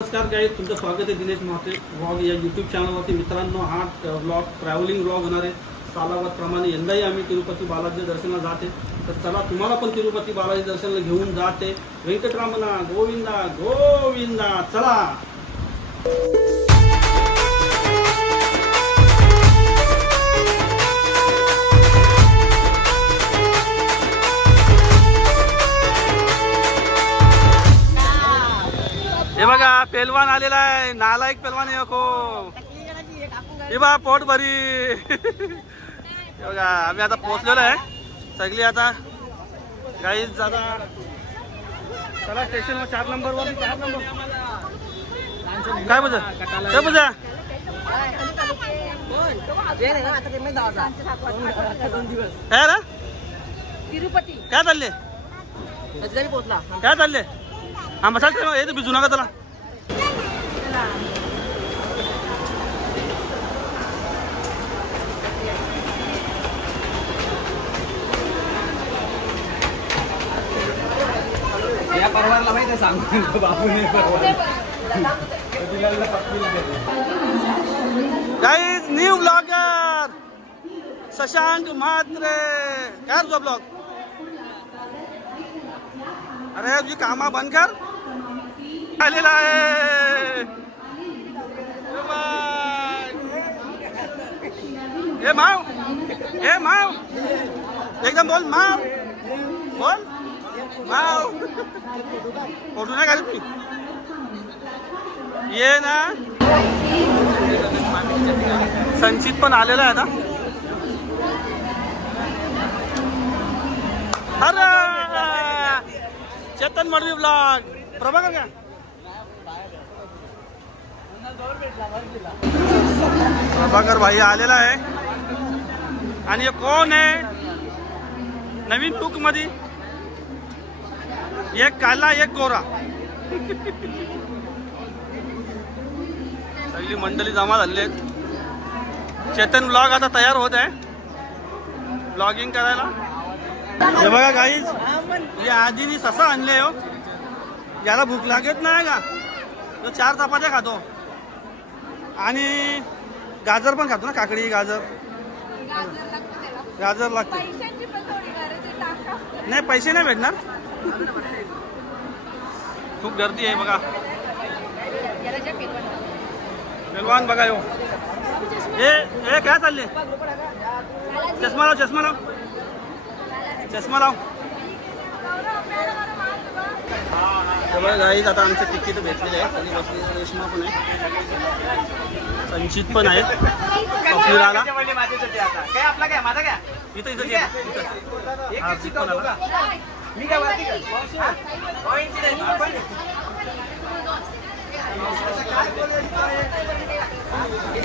नमस्कार गाईज, तुमचं स्वागत आहे दिनेश महाते व्लॉग या यूट्यूब चॅनलवरती. मित्रांनो, हा व्लॉग ट्रॅव्हलिंग व्लॉग होणार आहे. सालाबादप्रमाणे यंदाही आम्ही तिरुपती बालाजी दर्शनाला जाते. तर चला, तुम्हाला पण तिरुपती बालाजी दर्शनाला घेऊन जाते. व्यंकटरामना गोविंदा गोविंदा. चला. हे बघा, पेलवान आलेला आहे. नालायक पेलवान आहे को. हे बघा, पोट भरी. हे बघा, आम्ही आता पोहोचलेलो आहे सगळी. आता गाईज आता चला स्टेशनवर 4 नंबरवर. 4 नंबर काय बजा काय बजा काय रे तिरुपती काय चालले पोहोचला. काय चालले. हा मसाल हे तर भिजू नका त्याला. या परवारला माहिती आहे सांगू बाबूने guys, new blogger Shashank Mhatre. काय तुझा ब्लॉग? अरे तुझी कामा बंद कर. आलेला आहे. ए माव, ए माव, एकदम बोल माव, बोल माव. फोटो नाही काढत मी. ये ना. संचित पण आलेला आहे ना. अरे चेतन मडवी ब्लॉग. प्रभाकर का प्रभाकर भाई आलेला आहे. आणि हे कोण आहे नवीन लुक मध्ये. एक काला एक गोरा. सगळी मंडळी जमा झाली आहेत. चेतन ब्लॉग आता तयार होत आहे ब्लॉगिंग करायला. हे बघा गाईज, हे आधीनी ससा आणले हो. याला भूक लागत नाही का. तो 4 चपात्या खातो आणि गाजर पण खातो ना. काकडी गाजर गाजर लागते. नाही, पैसे नाही भेटणार. खूप गर्दी आहे बघा. पेलवान बघा यो. हे काय चालले. चष्मा लाव, चष्मा लाव, चष्मा लाव. गाईज आता आमचे तिकीट भेटलेले आहे. सगळी बसलेली. रेश्मा पण आहे, संचित पण आहे. आला काय आपला काय माझा काय इथं इथं मी काय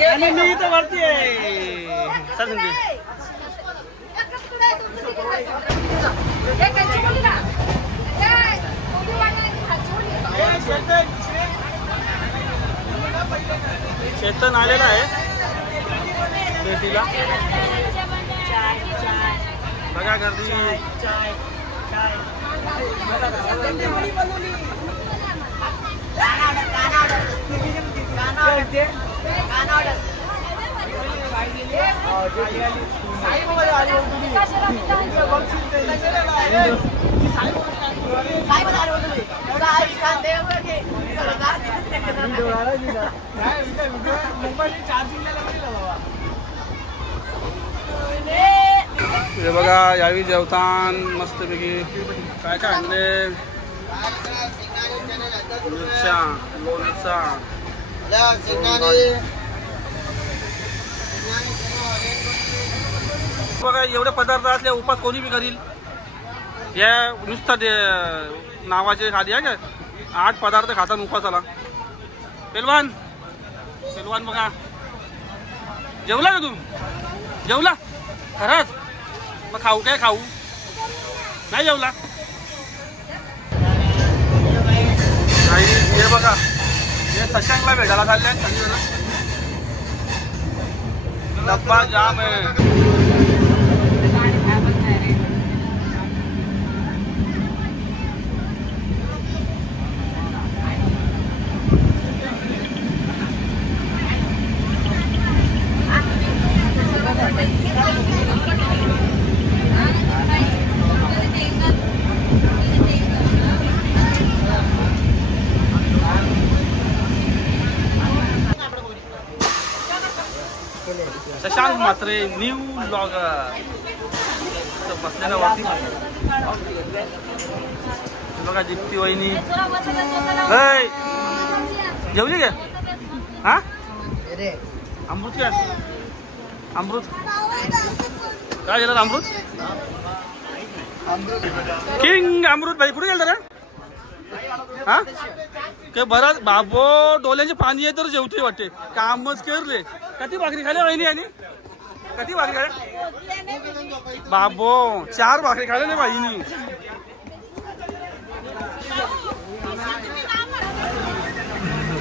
आणि मी इथं वरती आहे. सर चेतन आलेला आहे भेटीला. बघा गर्दी. हे बघा, यावी जेवतान मस्तपैकी काय काय आणले. मिरच्या, लोणचा, बघा एवढे पदार्थ असले उपास कोणी बी करील. या नुसतं ते नावाचे खाली आहे का 8 पदार्थ खातात उपासाला. पेलवान पेलवान बघा. जेवला का तू? जेवला खरंच? मग खाऊ काय? खाऊ नाही जेवला. हे बघा, हे शशांकला भेटायला चालले सगळीजण. डब्बा जाम आहे. शशांक म्हात्रे न्यू ब्लॉगर बसलेला वरती बघा दीप्ती वहिनी जेवली का हा अमृत काय अमृत काय झालं अमृत किंग अमृत भाई कुठे गेलं रे हा काय बरं बाबो डोळ्यांचे पाणी आहे तर जेवते वाटते कामच करले कधी भाकरी खाल्या वहिनी आणि कधी भाकरी खाल्या बाबो 4 भाकरी खाल्या नाही बहिणी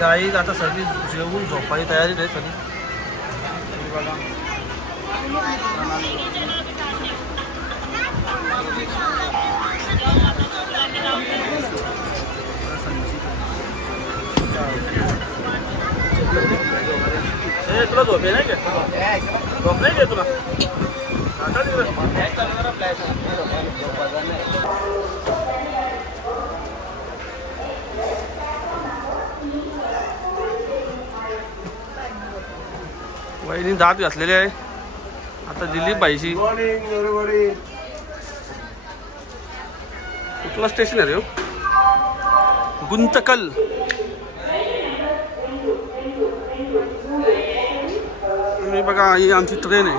गाईज आता सगळी जेवून झोपायची तयारी आहे सगळी तुला झोपे नाही का झोप नाही का तुला वहिनी दात घातलेली आहे आता दिलीप भाईची कुठला स्टेशन आहे रे गुंतकल तुम्ही बघा ही आमची ट्रेन आहे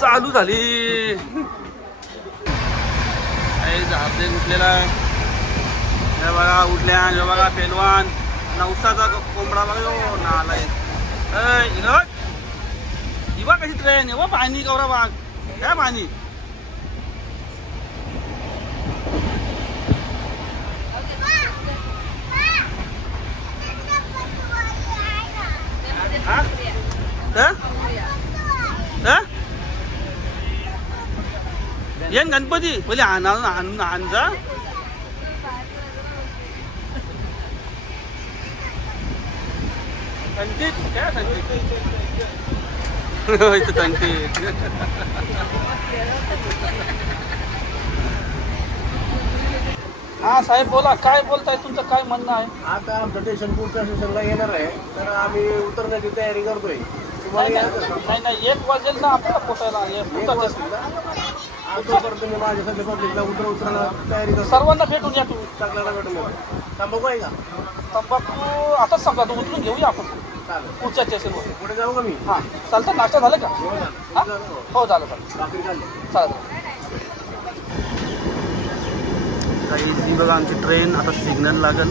चालू झाली झापे उठलेला हे बघा उठल्या हे बघा पेलवान नवसाचा कोंबडा बघा यो नालाय इवा कशी ट्रेन व पाणी कवरा बाग काय पाणी येन गणपती बोले आणजा संकेत काय संकेत संकेत हा साहेब बोला काय बोलताय तुमचं काय म्हणणं आहे आता आमचं स्टेशन पुढच्या स्टेशनला येणार आहे तर आम्ही उतरण्याची तयारी करतोय तुम्हाला नाही 1 वाजेल ना आपल्याला पोचायला तुम्ही माझ्या सध्या पब्लिकला उतरायला तयारी करतो सर्वांना भेटून या तुम्ही सगळ्यांना भेटून तंबाखू आहे का तंबाखू आताच संपला तो उतरून घेऊया आपण चालेल पुढच्या स्टेशनवर पुढे जाऊ का मी हां चालतं नाश्ता झालं का हो झालं रात्री चालले चालेल काही बघा आमची ट्रेन आता सिग्नल लागेल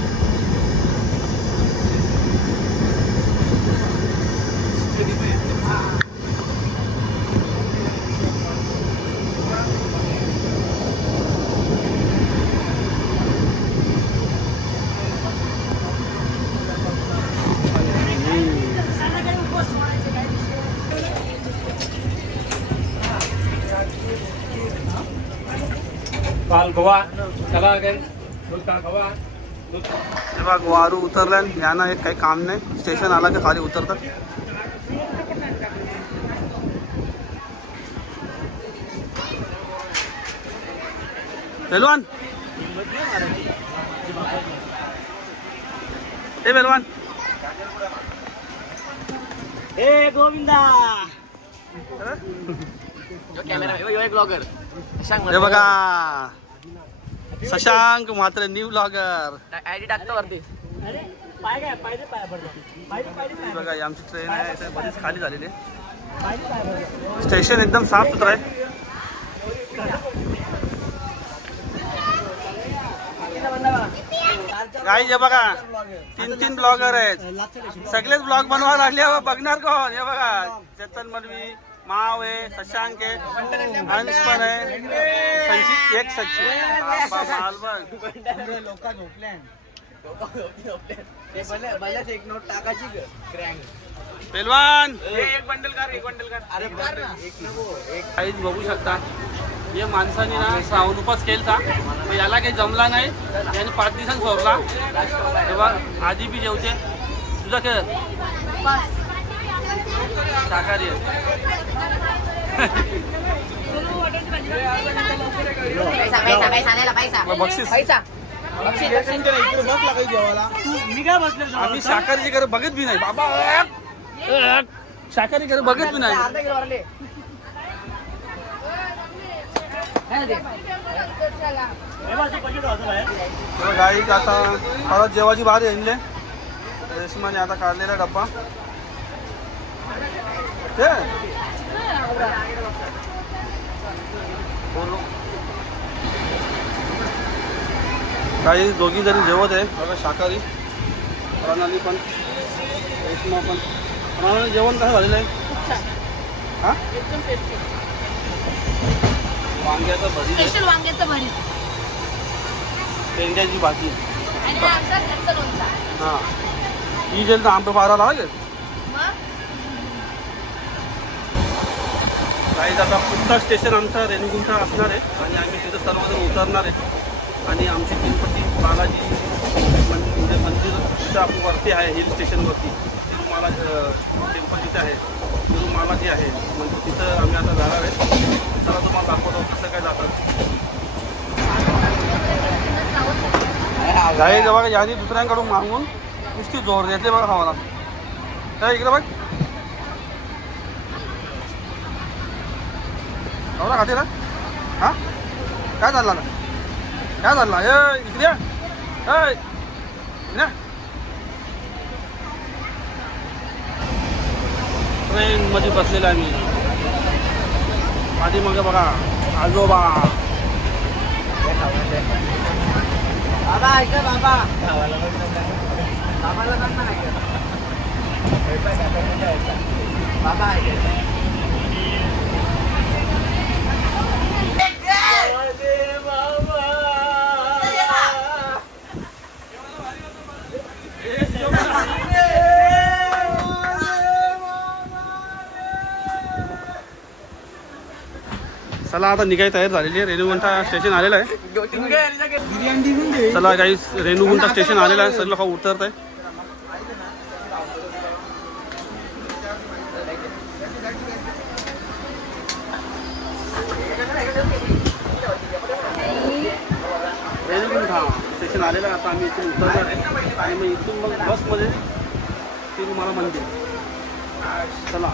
बघ वारू उतरल्या यांना एक काही काम नाही स्टेशन आला की खाली उतरतात पेलवान ए पेलवान ए गोविंदा कॅमेरा एक ब्लॉगर हे बघा शशांक मात्र न्यू ब्लॉगर आयडी टाकतो वरती बघा आमची ट्रेन आहे बरीच खाली झालेली आहे स्टेशन एकदम साफ सुथरा आहे गाईज हे बघा 3 ब्लॉगर आहेत सगळेच ब्लॉग बनवा लागले बघणार कोण हे बघा चेतन मलवी माव आहे शशांक आहे हंस पण आहे संचित एक एक नोट टाकायची पेलवान एक बंडल कर काहीच बघू शकता हे माणसाने ना श्रावण उपास केलता पण याला काही जमला नाही याने 5 दिवसांनी सोडला तेव्हा आधी बी जेवते तुझा काय शाकाहारी आहे. बक्षीस आम्ही शाकाहारी घर बघत बी नाही बाबा. शाकाहारी घर बघत बी नाही. गाई आता परत जेवायची बाहेर येईल. रेशमाने आता काढलेला डब्बा ते काही दोघी जणी जेवत आहे बघा. शाकाहारी प्रणाली पण रेशमा पण. प्रणाली जेवण कसं झालेलं आहे? हा वांग्याचं भरीत, स्पेशल वांग्याचं भरीत, पेंड्याची भाजी आणि आमचा घरचा लोणचा. हां ही जेल तर आंबे पाहायला लागेल. काही आता पुढचा स्टेशन आमचा रेणुगुंठा असणार आहे आणि आम्ही तिथं सर्वजण उतरणार आहे. आणि आमची तिरुपती बालाजी म्हणजे मंदिर तिथं आपण वरती आहे हिल स्टेशनवरती. तिरुमाला टेम्पल तिथे आहे, तिरुमालाजी आहे म्हणजे तिथं आम्ही आता जाणार आहे. चला तुम्हाला दाखवतो कसं काय जातात. गाई बघा याने दुसऱ्यांकडून मागून नुसती जोर देते बघा खावाला. काय इकडे बघ एवढा खाते ना. हां काय झालं ना काय झालं इकडे ना. ट्रेनमध्ये बसलेला आम्ही. आधी मग बघा आजोबा बाबा ऐका बाबा बाबाला बाबा चला आता निघाय तयार झालेली आहे. रेणुगुंठा स्टेशन आलेलं आहे. चला काही रेणुगुंठा स्टेशन आलेलं आहे. सर लोक उतरत आहे. रेणुगुंठा स्टेशन आलेलं आहे. आता आम्ही इथून उतरणार आहे आणि मग इथून मग बसमध्ये तिरुमाला मंदिर. चला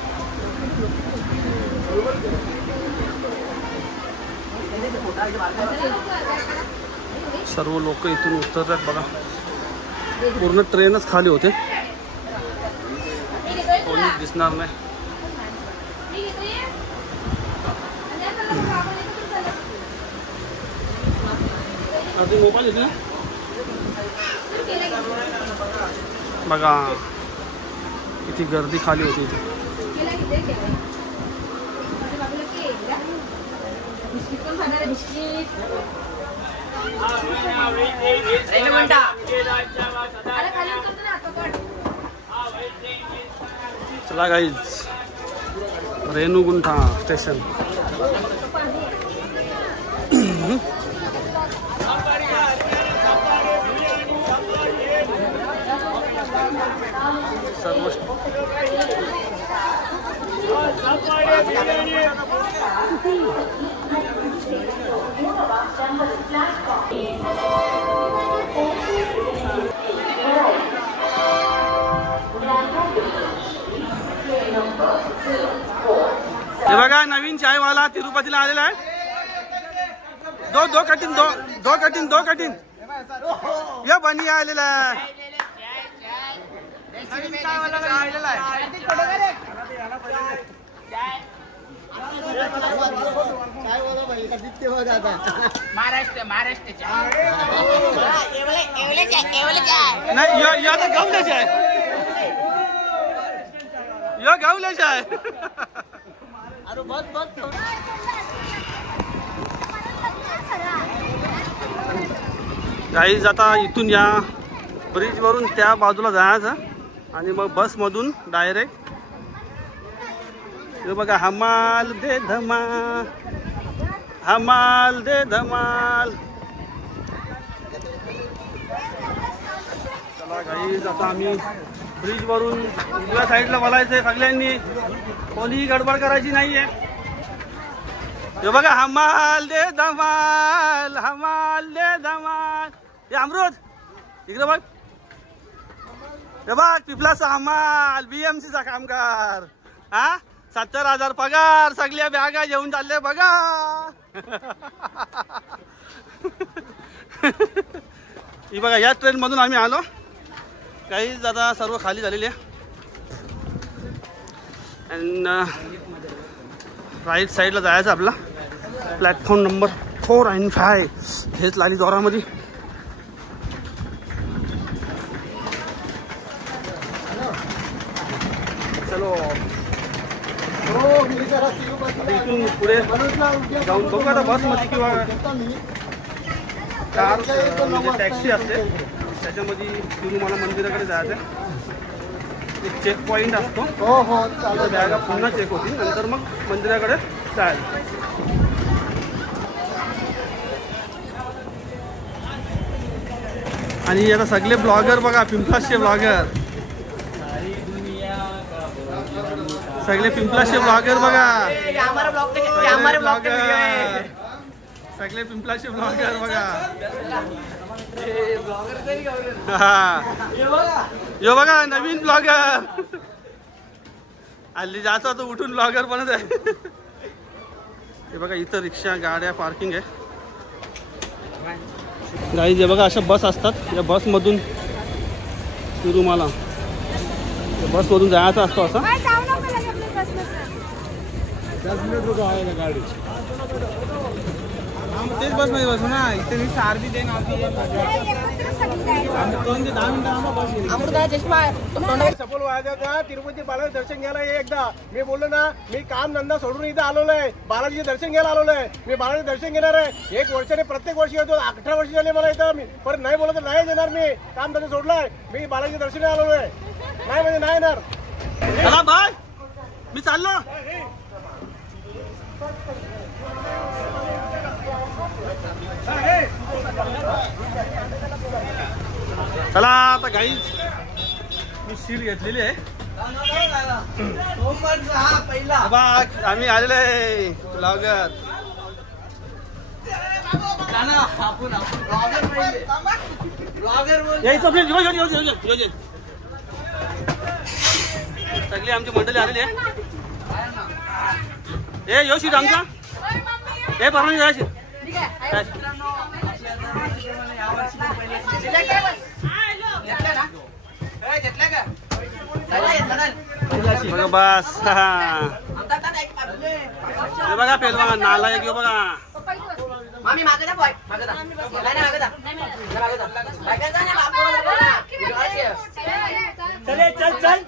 सर्व लोक इथून उतरतात बघा. पूर्ण ट्रेनच खाली होते. कोणीच दिसणार नाही. मोबाईल येते ना बघा किती गर्दी खाली होती इथे. चला गाईज रेणुगुंठा स्टेशन. सर्व हे बघा नवीन चायवाला तिरुपतीला आलेला आहे. दो कठीण या बनी आलेला आहे. महाराष्ट्र नाही या तर गावल्याचे आहे. या गावल्याचे आहे. गाईज आता इथून या ब्रिजवरून त्या बाजूला जायचं आणि मग बसमधून डायरेक्ट हे बघा हमाल दे धमाल चला गाईज आता आम्ही ब्रिज वरून उजव्या साईडला वळायचंय सगळ्यांनी, कोणीही गडबड करायची नाहीये. हे बघा, हमाल दे धमाल, हमाल दे धमाल. हे अमृत इकडे बघ, हे बघ पिपलाचा हमाल, BMC चा कामगार. हा 70,000 पगार, सगळ्या बॅगा घेऊन चालले बघा. ही बघा, या ट्रेन मधून आम्ही आलो. काही आता सर्व खाली झालेली आहे. अँड राईट साईडला जायचं आपला प्लॅटफॉर्म नंबर 4 आणि 5. हेच लागली जोरामध्ये. चलो इथून पुढे जाऊन बघू आता बसमध्ये किंवा कार म्हणजे टॅक्सी असते त्याच्यामध्ये तिरुमला मंदिराकडे जायचं आहे. एक चेक पॉईंट असतो, बॅगा पुन्हा चेक होती, नंतर मग मंदिराकडे जायचं. आणि आता सगळे ब्लॉगर बघा, पिंपलासचे ब्लॉगर, सगळे पिंपलासचे ब्लॉगर बघा, सगळे पिंपलासचे ब्लॉगर बघा. यो बघा नवीन ब्लॉगर, हल्ली जायचा तो उठून ब्लॉगर बनत आहे. हे बघा इथं रिक्षा गाड्या पार्किंग आहे. गाईज हे बघा अशा बस असतात, या बसमधून तिरुमाला बसमधून जायचं असतो. असं 10 मिनिट रुपये आहे ना गाडी. तेच बस मध्ये बसू ना, इथे मी सारखी दे ना सफल व्हायचा. तिरुपती बालाजी दर्शन घ्यायला ये एकदा. मी बोललो ना, मी काम धंदा सोडून इथं आलेलो आहे, बालाजी दर्शन घ्यायला आलेलो आहे. मी बालाजी दर्शन घेणार आहे. 1 वर्षाने प्रत्येक वर्षी येतो. 18 वर्ष झाले मला इथं. मी परत नाही बोलत तर नाही देणार. मी काम धंदा सोडलाय, मी बालाजी दर्शन आलेलो आहे. नाही म्हणजे नाही येणार. चला बाय, मी चाललो. चला आता गाईज मी सीट घेतलेली आहे. आम्ही आलेलो आहे ब्लॉगर. सगळी आमची मंडळी आलेली आहे. हे यो सीट आमचा, हे परवानगी जायची. बस बघा पेलवान नाला एक बघा. मामी मागे जा, बॉय मागे जा, नाही मागे जा, चले चल चल.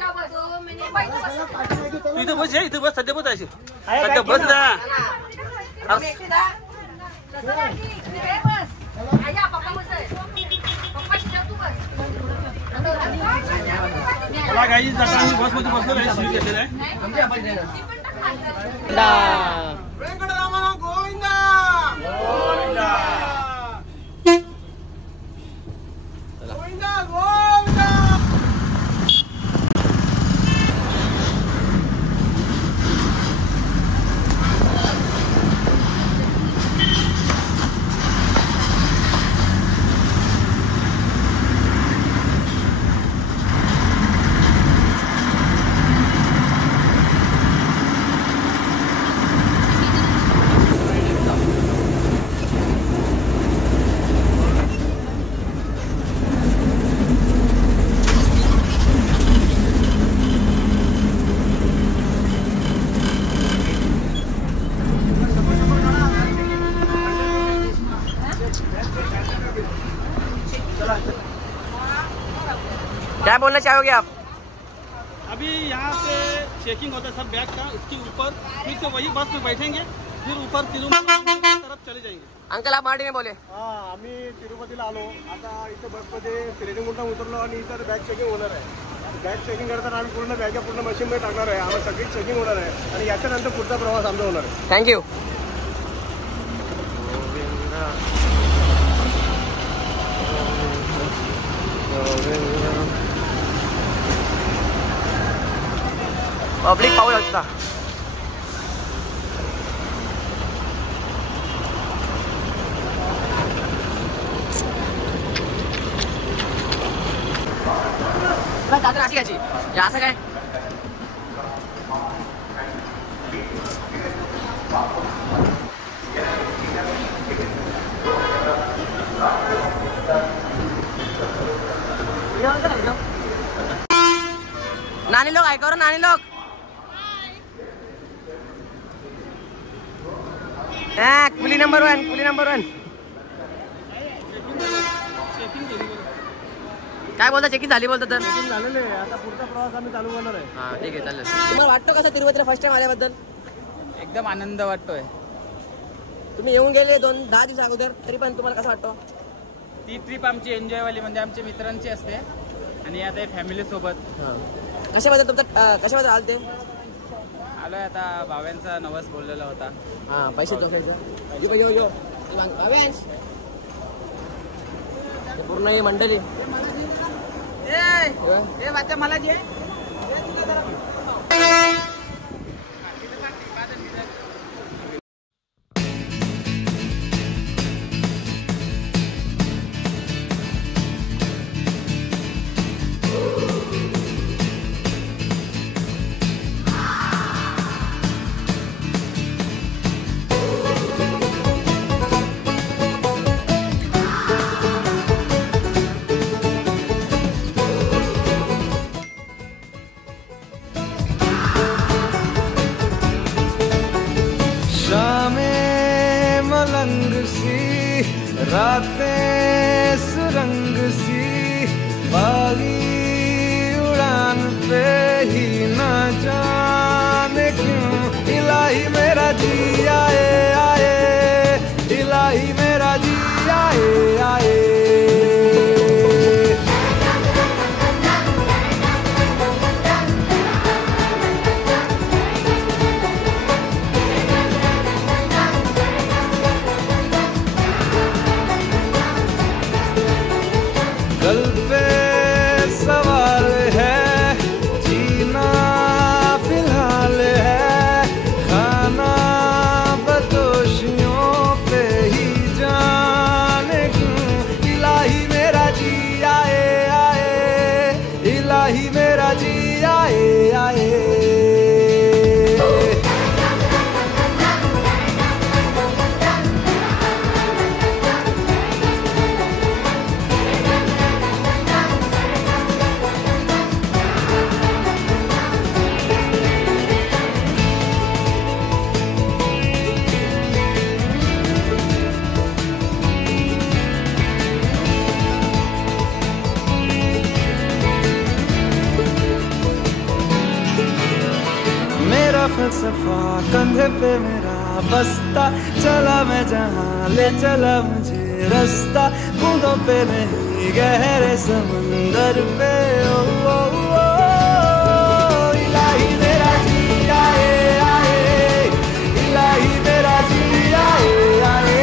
तू इथं बस, इथं बस, सध्या बस आहे, सध्या बस जा. मला काही आता आम्ही बसमध्ये बसलो आहे, सीट घेतलेलं आहे. गोविंदा गोविंदा गोविंदा गोविंदा. क्या बोलना चाहोगे आप? अभी यहाँ पे चेकिंग होता है सब बैग का, उसके ऊपर फिर से वही बस में बैठेंगे, फिर ऊपर तिरुमला तरफ चले जाएंगे. अंकल आप मार्टी में बोले. आम्ही तिरुपतीला आलो. आता इथं बसमध्ये श्रीरंगमुंडा उतरलो आणि इथं बॅग चेकिंग होणार आहे. बॅग चेकिंग करताना आम्ही पूर्ण बॅगा पूर्ण मशीनमध्ये टाकणार आहे. आम्हाला सगळी चेकिंग होणार आहे आणि याच्यानंतर पुढचा प्रवास आमचा होणार आहे. थँक्यू. पब्लिक पाहू शकता. दादर अशी घ्यायची या असं काय नानी लोग ऐका नानी लोग कुली नंबर 1 कुली नंबर 1 काय बोलता चेकिंग झाली बोलता तर झालेलं आहे. आता पुढचा प्रवास आम्ही चालू करणार आहे. हा ठीक आहे चालेल. तुम्हाला वाटतं कसं तिरुपतीला फर्स्ट टाइम आल्याबद्दल? एकदम आनंद वाटतोय. तुम्ही येऊन गेले 10 दिवस अगोदर तरी पण तुम्हाला कसं वाटतं? ती ट्रिप आमची एन्जॉय वाली म्हणजे आमच्या मित्रांची असते आणि आता फॅमिली सोबत. कशाबद्दल तुमचं कशाबद्दल आलते? आलोय आता भाव्यांचा नवस बोललेला होता. हा पैसे पूर्ण ही मंडळी मला जे मलंग सी रातें सुरंग सी बागी उड़ान पे ही न जाने क्यों इलाही मेरा जी आए आए इलाही मेरा जी आए आए कल पे सवाल है जीना फिलहाल है खाना बदोशियों पे ही जाने क्यों इलाही मेरा जी आए आए इलाही मेरा जी आए आए मेरा फलसफा कंधे पे मेरा बस्ता चला मैं जहाँ ले चला मुझे रास्ता बूंदों पे नहीं गहरे समंदर पे ओ, ओ, ओ, इलाही मेरा जी आए आए इलाही मेरा जी आए आए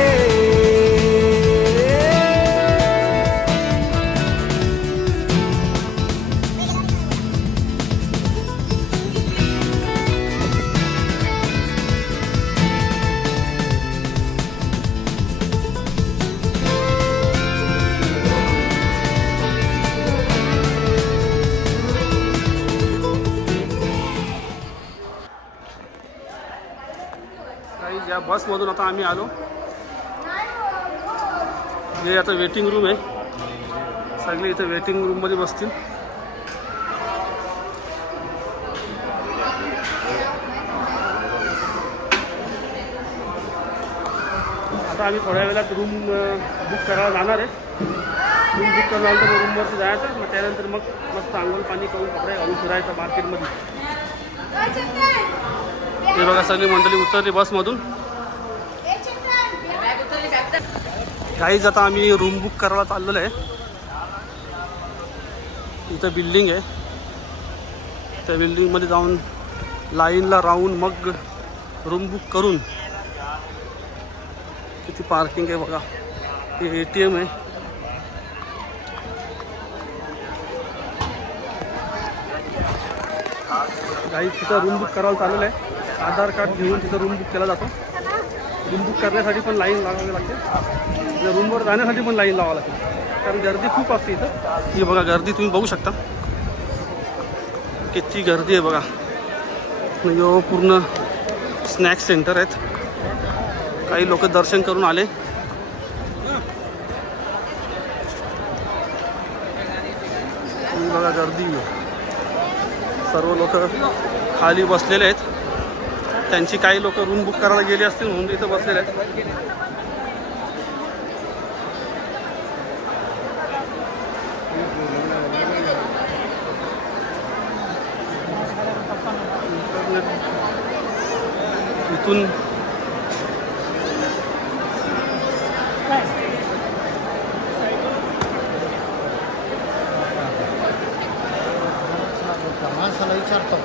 या बसमधून आता आम्ही आलो. हे आता वेटिंग रूम आहे. सगळे इथे वेटिंग रूममध्ये बसतील. आता आम्ही थोड्या वेळात रूम बुक करायला जाणार आहे. रूम बुक करण्यानंतर रूमवरती जायचं. मग त्यानंतर मग मस्त आंघोळ पाणी करून कपडे घालून फिरायचं मार्केटमध्ये. हे बघा सगळी मंडळी उतरली बसमधून. काहीच आता आम्ही रूम बुक करायला चाललेलो आहे. इथं बिल्डिंग आहे. त्या बिल्डिंगमध्ये जाऊन लाईनला राहून मग रूम बुक करून किती पार्किंग आहे बघा. हे ATM आहे. काही तिथं रूम बुक करायला चाललेलं आहे. आधार कार्ड घेऊन तिथं रूम बुक केला जातो. रूम बुक करण्यासाठी पण लाईन लावावी लागते. रूमवर जाण्यासाठी पण लाईन लावावी लागते, कारण गर्दी खूप असते इथं. ही बघा गर्दी तुम्ही बघू शकता, किती गर्दी आहे बघा. यो पूर्ण स्नॅक्स सेंटर आहेत. काही लोक दर्शन करून आले. बघा गर्दी, सर्व लोक खाली बसलेले आहेत. त्यांची काही लोक रूम बुक करायला गेले असतील म्हणून इथं बसलेले आहेत. इथून माणसाला विचारतो